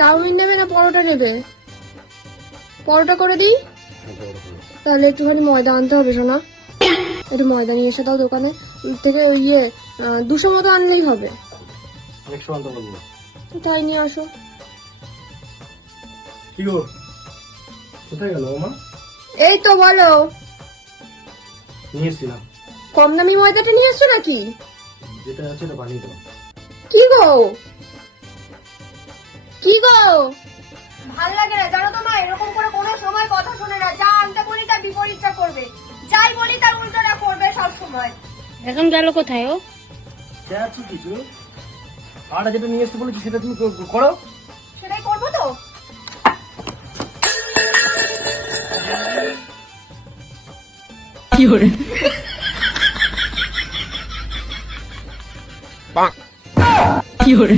Chowmein নেবে না পরোটা নেবে? পরোটা করে দিই। তাহলে একটুখানি ময়দা আনতে হবে শোনা, একটু ময়দা নিয়ে এসে দাও দোকানে থেকে। ওই 200 মতো আনলেই হবে। তাই নিয়ে আসো। কি গো, কোথায় গেল মা? এই তো বলো। নিয়ে এসছিলাম। কম দামি ময়দাটা নিয়ে এসছো নাকি? যেটা আছে এটা বানিয়ে দাও। কি গো কি গো, ভাল লাগে না জানো তো মা, এরকম করে কোনো সময় কথা শুনে না। যা আনতে বলি তার বিপরীতটা করবে, যাই বলি তার উল্টোটা করবে সব সময়। এখন গেল কোথায় ও? আছে কিছু, আর যেটা নিয়ে এসতে বলেছি সেটা তুমি করো। সেটাই করবো তো। কি করে কি করে